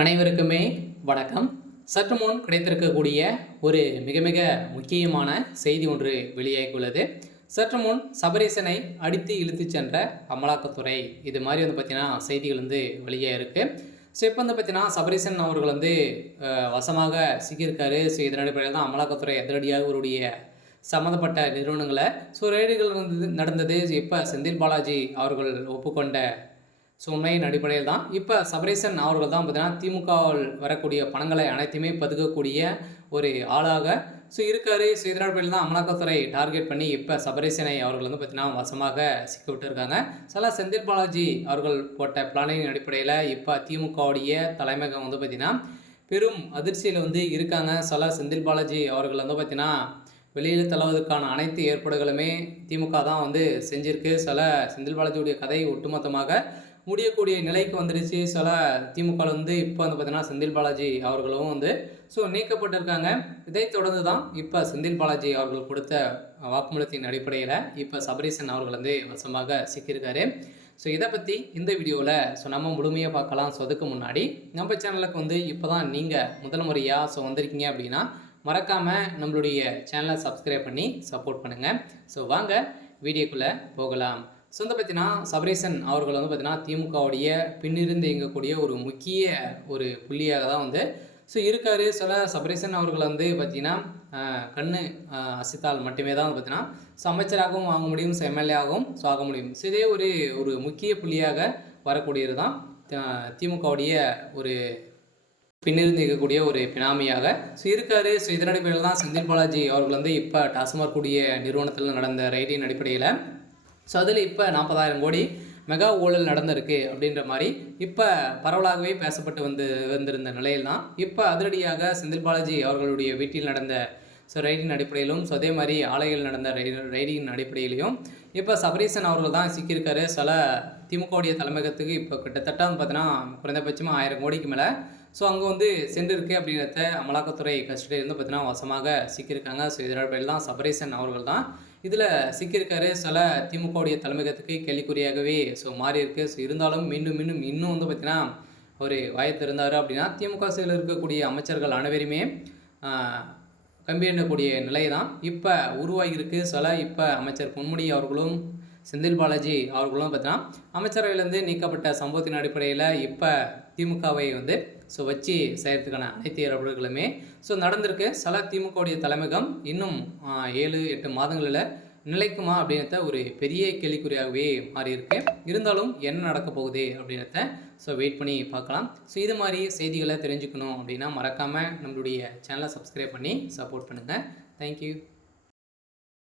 அனைவருக்குமே வணக்கம். சற்று முன் கிடைத்திருக்கக்கூடிய ஒரு மிக மிக முக்கியமான செய்தி ஒன்று வெளியாகியுள்ளது. சற்று முன் சபரீசனை அடித்து இழுத்துச் சென்ற அமலாக்கத்துறை, இது மாதிரி பார்த்தீங்கன்னா செய்திகள் வெளியே இருக்குது. ஸோ இப்போ பார்த்தீங்கன்னா சபரீசன் அவர்கள் வசமாக சிக்கியிருக்காரு. ஸோ இதன் அடிப்படையில் தான் அமலாக்கத்துறை அதிரடியாக அவருடைய சம்மந்தப்பட்ட நிறுவனங்களை ரெய்டுகள் நடந்தது. இப்போ செந்தில் பாலாஜி அவர்கள் ஒப்புக்கொண்ட உண்மையின் அடிப்படையில் தான் இப்போ சபரீசன் அவர்கள் தான் பார்த்தீங்கன்னா திமுகவில் வரக்கூடிய பணங்களை அனைத்துமே பதுக்கக்கூடிய ஒரு ஆளாக இருக்காரு. இதன் அடிப்படையில் தான் அமலாக்கத்துறை டார்கெட் பண்ணி இப்போ சபரீசனை அவர்கள் பார்த்தீங்கன்னா வசமாக சிக்க விட்டுருக்காங்க. சில செந்தில் பாலாஜி அவர்கள் போட்ட பிளானின் அடிப்படையில் இப்போ திமுகவுடைய தலைமையகம் பார்த்தீங்கன்னா பெரும் அதிர்ச்சியில் இருக்காங்க. சில செந்தில் பாலாஜி அவர்கள் பார்த்தீங்கன்னா வெளியில் தள்ளுவதற்கான அனைத்து ஏற்பாடுகளுமே திமுக தான் செஞ்சிருக்கு. சில செந்தில் பாலாஜியுடைய கதை ஒட்டுமொத்தமாக முடியக்கூடிய நிலைக்கு வந்துடுச்சு. சில திமுக இப்போ பார்த்தீங்கன்னா செந்தில் பாலாஜி அவர்களும் நீக்கப்பட்டிருக்காங்க. இதைத் தொடர்ந்து தான் இப்போ செந்தில் பாலாஜி அவர்கள் கொடுத்த வாக்குமூலத்தின் அடிப்படையில் இப்போ சபரீசன் அவர்கள் வசமாக சிக்கியிருக்காரு. இதை பற்றி இந்த வீடியோவில் நம்ம முழுமையாக பார்க்கலாம். அதுக்கு முன்னாடி நம்ம சேனலுக்கு இப்போ தான் நீங்கள் முதல் முறையாக வந்திருக்கீங்க அப்படின்னா மறக்காமல் நம்மளுடைய சேனலை சப்ஸ்கிரைப் பண்ணி சப்போர்ட் பண்ணுங்கள். வாங்க வீடியோக்குள்ளே போகலாம். பார்த்தீங்கன்னா சபரீசன் அவர்கள் பார்த்தீங்கன்னா திமுகவுடைய பின்னிருந்து இயங்கக்கூடிய ஒரு முக்கிய ஒரு புள்ளியாக தான் இருக்கார். சபரீசன் அவர்கள் பார்த்தீங்கன்னா கண்ணு அசைத்தால் மட்டுமே தான் பார்த்தீங்கன்னா அமைச்சராகவும் ஆக முடியும், எம்எல்ஏ ஆகவும் ஆக முடியும். இதே ஒரு முக்கிய புள்ளியாக வரக்கூடியது தான் திமுகவுடைய ஒரு பின்னிருந்து இருக்கக்கூடிய ஒரு பினாமியாக இருக்கார். இதன் அடிப்படையில் தான் செந்தில் பாலாஜி அவர்கள் இப்போ டாஸ்மாக் கூடிய நிறுவனத்தில் நடந்த ரைடின் அடிப்படையில் அதில் இப்போ 40,000 கோடி மெகா ஊழல் நடந்திருக்கு அப்படின்ற மாதிரி இப்போ பரவலாகவே பேசப்பட்டு வந்திருந்த நிலையில் தான் இப்போ அதிரடியாக செந்தில் பாலாஜி அவர்களுடைய வீட்டில் நடந்த ரைடின் அடிப்படையிலும் அதே மாதிரி ஆலைகள் நடந்த ரைடின் அடிப்படையிலையும் இப்போ சபரீசன் அவர்கள் தான் சிக்கியிருக்காரு. சில திமுகவுடைய தலைமையகத்துக்கு இப்போ கிட்டத்தட்ட பார்த்தீங்கன்னா குறைந்தபட்சமாக 1000 கோடிக்கு மேலே அங்கே சென்றிருக்கு அப்படின்றத அமலாக்கத்துறை கஸ்டடியிலிருந்து பார்த்தீங்கன்னா வசமாக சிக்கியிருக்காங்க. இதன் அடிப்படையில் தான் சபரீசன் அவர்கள் தான் இதில் சிக்கியிருக்காரு. சில திமுகவுடைய தலைமையகத்துக்கு கேள்விக்குறியாகவே மாறி இருக்கு. இருந்தாலும் மீண்டும் இன்னும் பார்த்தீங்கன்னா ஒரு வாய்ப்பு இருந்தார் அப்படின்னா திமுக சைடில் இருக்கக்கூடிய அமைச்சர்கள் அனைவருமே கம்பி எண்ணக்கூடிய நிலை தான் இப்போ உருவாகியிருக்கு. இப்போ அமைச்சர் பொன்முடி அவர்களும் செந்தில் பாலாஜி அவர்களும் பார்த்தீங்கன்னா அமைச்சரவையிலேருந்து நீக்கப்பட்ட சம்பவத்தின் அடிப்படையில் இப்போ திமுகவை வச்சு செய்கிறதுக்கான அனைத்து ஏற்பாடுகளுமே நடந்திருக்கு. சில திமுகவுடைய தலைமையகம் இன்னும் 7-8 மாதங்களில் நிலைக்குமா அப்படின்றத ஒரு பெரிய கேள்விக்குறியாகவே மாறி இருக்கு. இருந்தாலும் என்ன நடக்க போகுது அப்படின்றத வெயிட் பண்ணி பார்க்கலாம். இது மாதிரி செய்திகளை தெரிஞ்சுக்கணும் அப்படின்னா மறக்காமல் நம்மளுடைய சேனலை சப்ஸ்கிரைப் பண்ணி சப்போர்ட் பண்ணுங்கள். தேங்க்யூ.